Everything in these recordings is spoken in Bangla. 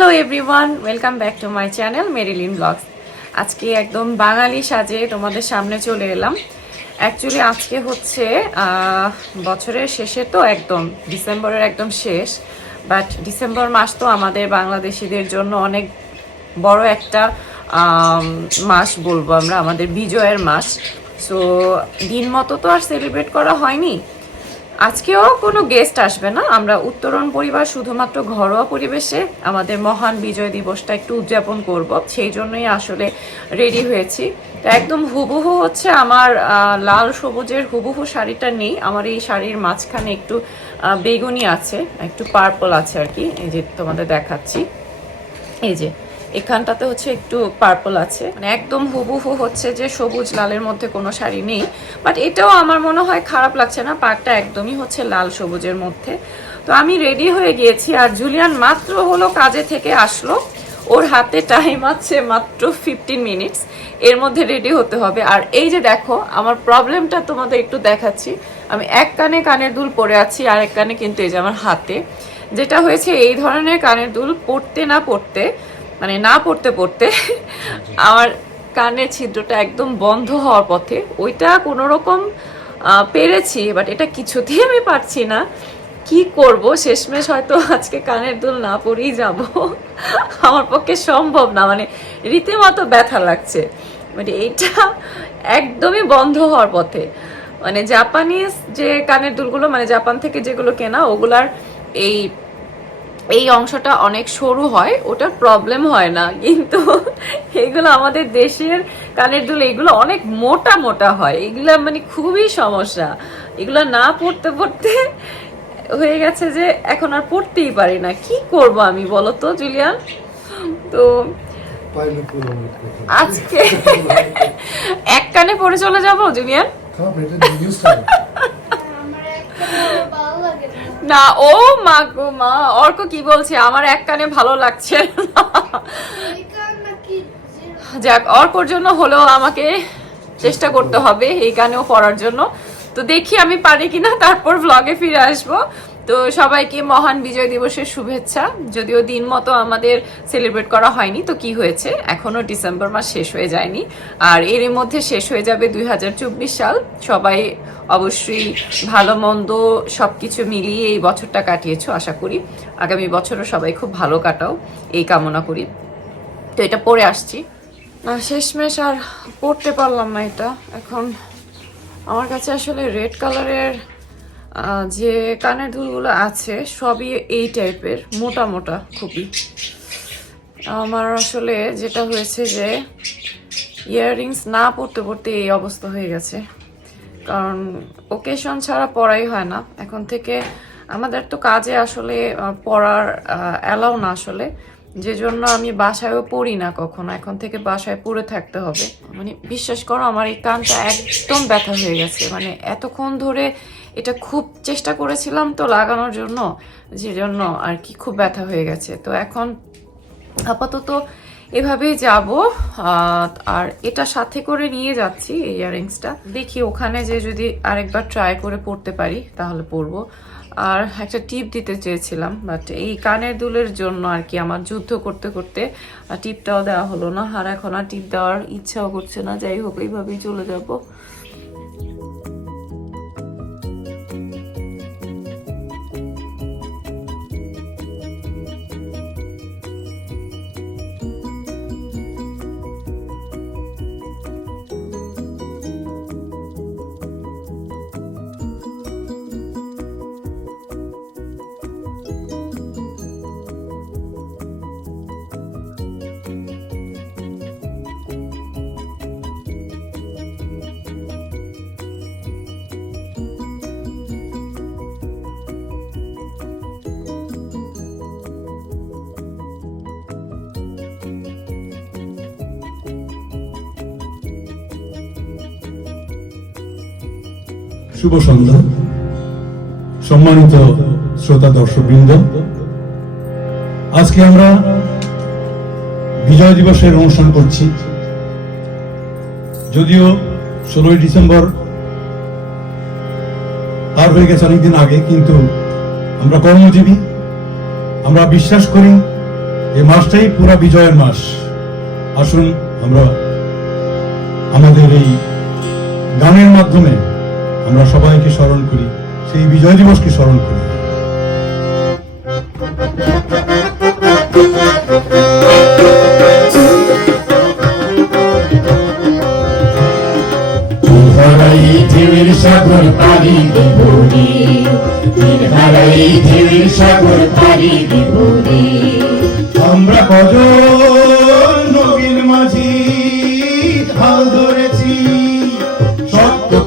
Hello everyone welcome back to my channel Marilyn blogs আজকে একদম বাঙালি সাজে তোমাদের সামনে চলে এলাম। অ্যাকচুয়ালি আজকে হচ্ছে বছরের শেষে তো একদম, ডিসেম্বরের একদম শেষ। বাট ডিসেম্বর মাস তো আমাদের বাংলাদেশিদের জন্য অনেক বড় একটা মাস বলব আমরা, আমাদের বিজয়ের মাস। সো দিন মতো তো আর সেলিব্রেট করা হয়নি। আজকেও কোনো গেস্ট আসবে না। আমরা উত্তরণ পরিবার শুধুমাত্র ঘরোয়া পরিবেশে আমাদের মহান বিজয় দিবসটা একটু উদযাপন করব। সেই জন্যই আসলে রেডি হয়েছি। তো একদম হুবহু হচ্ছে আমার লাল সবুজের হুবহু শাড়িটা নেই। আমার এই শাড়ির মাঝখানে একটু বেগুনি আছে, একটু পার্পল আছে আর কি। এই যে তোমাদের দেখাচ্ছি। এই যে এখানটাতে হচ্ছে একটু পার্পল আছে। মানে একদম হুবহু হচ্ছে যে সবুজ লালের মধ্যে কোনো শাড়ি নেই। বাট এটাও আমার মনে হয় খারাপ লাগছে না, পার্কটা একদমই হচ্ছে লাল সবুজের মধ্যে। তো আমি রেডি হয়ে গিয়েছি আর জুলিয়ান মাত্র হলো কাজে থেকে আসলো। ওর হাতে টাইম আছে মাত্র ফিফটিন মিনিটস এর মধ্যে রেডি হতে হবে। আর এই যে দেখো, আমার প্রবলেমটা তোমাদের একটু দেখাচ্ছি। আমি এক কানে কানের দুল পরে আছি আর এক কানে কিন্তু এই যে আমার হাতে। যেটা হয়েছে এই ধরনের কানের দুল পড়তে না পড়তে মানে না পড়তে পড়তে আমার কানের ছিদ্রটা একদম বন্ধ হওয়ার পথে ওইটা কোনো রকম পেরেছি বাট এটা কিছুতেই আমি পারছি না। কি করব? শেষমেশ হয়তো আজকে কানের দুল না পরেই যাব। আমার পক্ষে সম্ভব না মানে রীতিমতো ব্যথা লাগছে। মানে এইটা একদমই বন্ধ হওয়ার পথে। মানে জাপানিজ যে কানের দুলগুলো মানে জাপান থেকে যেগুলো কেনা, ওগুলার এই এই অংশটা অনেক সরু হয় ওটার প্রবলেম হয় না। কিন্তু এগুলো আমাদের দেশের কানের দুল এগুলো অনেক মোটা মোটা হয়। এগুলো মানে খুবই সমস্যা। এগুলো না পড়তে পড়তে হয়ে গেছে যে এখন আর পড়তেই পারি না। কি করব আমি বলো তো জুলিয়ান? তো। আজকে এক কানে পড়ে চলে যাব জুলিয়ান? না, ও মা গো মা, অর্ক কি বলছে? আমার এক কানে ভালো লাগছে যাক, অর্কর জন্য হলেও আমাকে চেষ্টা করতে হবে এই গানেও পড়ার জন্য। তো দেখি আমি পারি কিনা, তারপর ভ্লগে ফিরে আসব। তো সবাইকে মহান বিজয় দিবসের শুভেচ্ছা। যদিও দিন মতো আমাদের সেলিব্রেট করা হয়নি, তো কি হয়েছে? এখনও ডিসেম্বর মাস শেষ হয়ে যায়নি। আর এর মধ্যে শেষ হয়ে যাবে দুই হাজার চব্বিশ সাল। সবাই অবশ্যই ভালো, মন্দ সব কিছু মিলিয়ে এই বছরটা কাটিয়েছো, আশা করি। আগামী বছরও সবাই খুব ভালো কাটাও, এই কামনা করি। তো এটা পরে আসছি। শেষমেশ আর পড়তে পারলাম না এটা। এখন আমার কাছে আসলে রেড কালারের যে কানের দুলগুলো আছে, সবই এই টাইপের, মোটা মোটা খুবই। আমার আসলে যেটা হয়েছে যে, ইয়াররিংস না পড়তে পড়তে এই অবস্থা হয়ে গেছে। কারণ ওকেশন ছাড়া পড়াই হয় না। এখন থেকে আমাদের তো কাজে আসলে পড়ার অ্যালাউ না আসলে। যে জন্য আমি বাসায়ও পড়ি না কখনো। এখন থেকে বাসায় পড়ে থাকতে হবে। মানে বিশ্বাস করো, আমার এই কানটা একদম ব্যথা হয়ে গেছে। মানে এতক্ষণ ধরে এটা খুব চেষ্টা করেছিলাম তো লাগানোর জন্য যে জন্য আর কি খুব ব্যথা হয়ে গেছে। তো এখন আপাতত এভাবেই যাব আর এটা সাথে করে নিয়ে যাচ্ছি এই ইয়াররিংসটা। দেখি ওখানে যে যদি আরেকবার ট্রাই করে পড়তে পারি, তাহলে পরবো আর একটা টিপ দিতে চেয়েছিলাম, বাট এই কানের দুলের জন্য আর কি আমার যুদ্ধ করতে করতে টিপটাও দেওয়া হলো না। আর এখন আর টিপ দেওয়ার ইচ্ছাও করছে না। যাই হোক, এইভাবেই চলে যাব। শুভ সন্ধ্যা। সম্মানিত শ্রোতা দর্শকবৃন্দ, আজকে আমরা বিজয় দিবসের অনুষ্ঠান করছি। যদিও ষোলোই ডিসেম্বর পার হয়ে গেছে অনেকদিন আগে, কিন্তু আমরা কর্মজীবী। আমরা বিশ্বাস করি এই মাসটাই পুরা বিজয়ের মাস। আসুন আমরা আমাদের এই গানের মাধ্যমে আমরা সবাইকে স্মরণ করি, সেই বিজয় দিবসকে স্মরণ করি। সাগর দেবরে তীর হারাই ঢেউয়ের সাগর দেবরে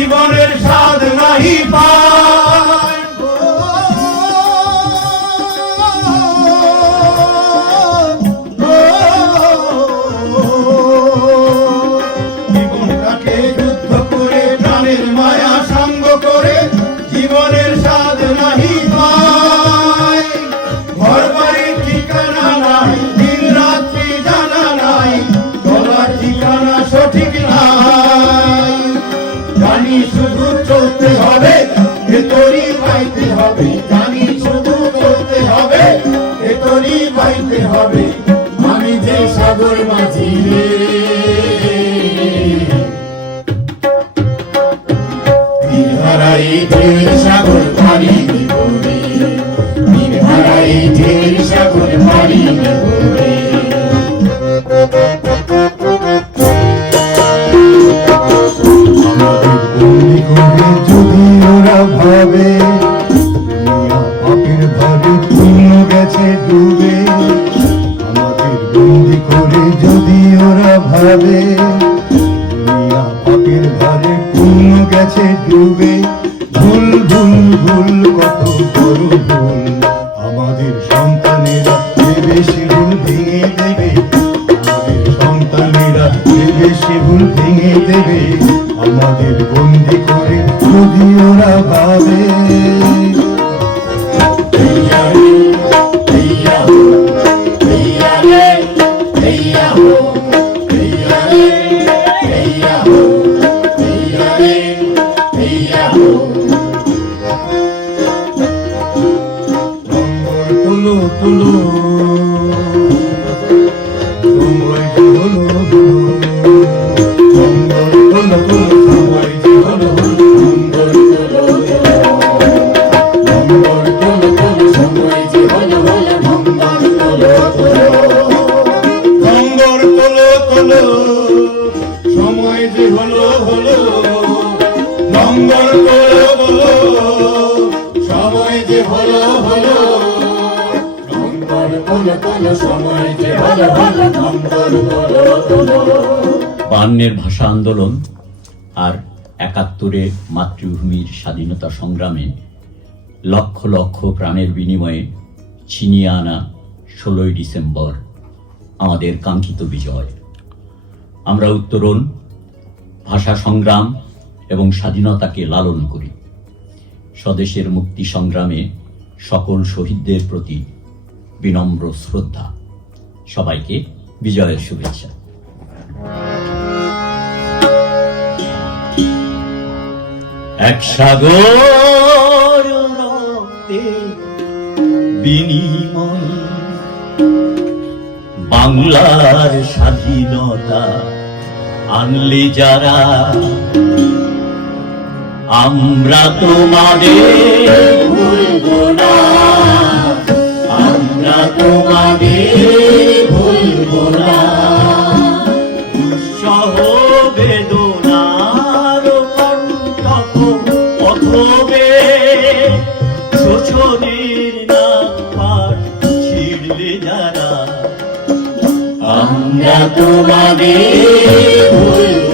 জীবনের স্বাদ নাহি পায়। ডুবে, আমাদের বন্দি করে যদি ওরা ভাবে পাপের ভারে পূর্ণ গেছে ডুবে। ভুল ভুল ভুল, কত বড় ভুল। আমাদের সন্তানেরা সে ভুল ভেঙে দেবে। আমাদের সন্তানেরা সে ভুল ভেঙে দেবে। আমাদের বন্দি করে যদি ওরা ভাবে সময় যে হলো হলো নম্বর তোলো বলো সময় যে হলো হলো তোলো ভাষা আন্দোলন আর একাত্তরে মাতৃভূমির স্বাধীনতা সংগ্রামে লক্ষ লক্ষ প্রাণের বিনিময়ে ছিনিয়ে আনা ষোলোই ডিসেম্বর আমাদের কাঙ্ক্ষিত বিজয়। আমরা উত্তরণ, ভাষা সংগ্রাম এবং স্বাধীনতাকে লালন করি। স্বদেশের মুক্তি সংগ্রামে সকল শহীদদের প্রতি বিনম্র শ্রদ্ধা। সবাইকে বিজয়ের শুভেচ্ছা। এক সাগর বাংলার স্বাধীনতা আনলে যারা, আমরা তোমাদের ভুলবো না। অথবে শোষণের নাক ছিড়লে যারা আমরা তোমাদের ভুলবো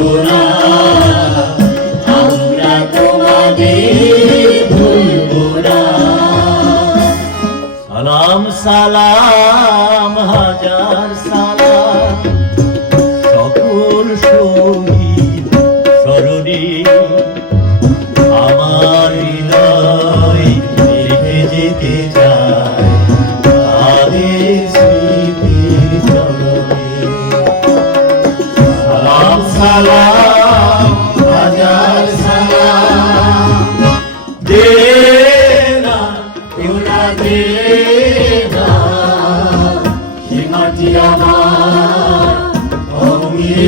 আমার অঙ্গে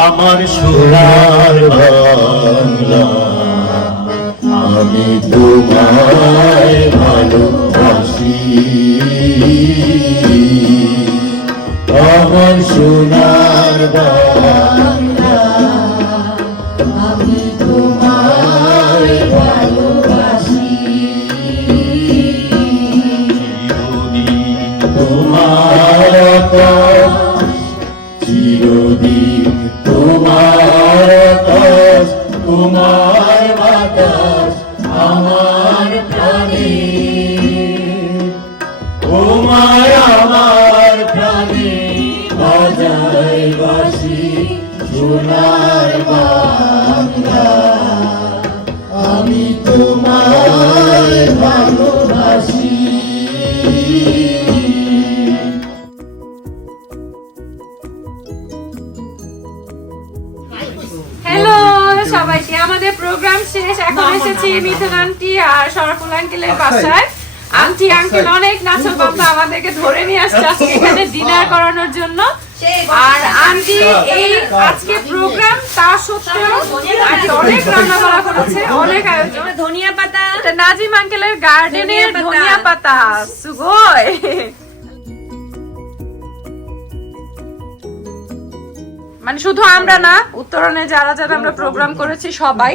আমার সোনার বাংলা আমি তোমায় ভালোবাসি। আমার সোনার বাংলা সোনার বাংলা আমি তোমায় ভালোবাসি। হ্যালো সবাইকে। আমাদের প্রোগ্রাম শেষ। এখন এসেছি মিথুন আন্টি আর সরফুল আঙ্কেলের বাসায়। আন্টি আঙ্কেল অনেক নাচল বান্দা আমাদেরকে ধরে নিয়ে আসছে। আজকে এখানে ডিনার করানোর জন্য। আর আন্টি এই আজকে প্রোগ্রাম তা সত্ত্বেও আন্টি অনেক রান্না বাড়া করেছে অনেক আয়োজন। ধনিয়া পাতা। এটা নাজিম আঙ্কেলের গার্ডেনের ধনিয়া পাতা। সুগয় মানে শুধু আমরা না উত্তরণে যারা যারা আমরা প্রোগ্রাম করেছি সবাই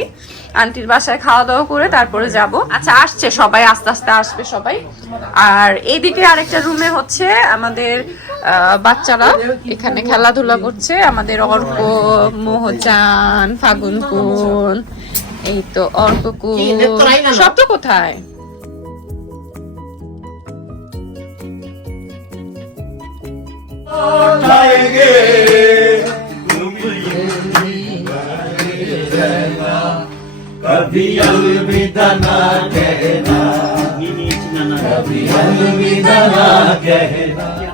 আন্টির বাসায় খাওয়া দাওয়া করে তারপরে যাব। আচ্ছা আসছে সবাই আস্তে আস্তে আসবে সবাই। আর এইদিকে আরেকটা রুমে হচ্ছে আমাদের বাচ্চারা এখানে খেলাধুলা করছে আমাদের অর্ক মোহজান ফাগুনকুন এই তো অর্ককুন শব্দ কোথায় उठाएंगे कभी अलविदा ना कहना कभी अलविदा ना कहना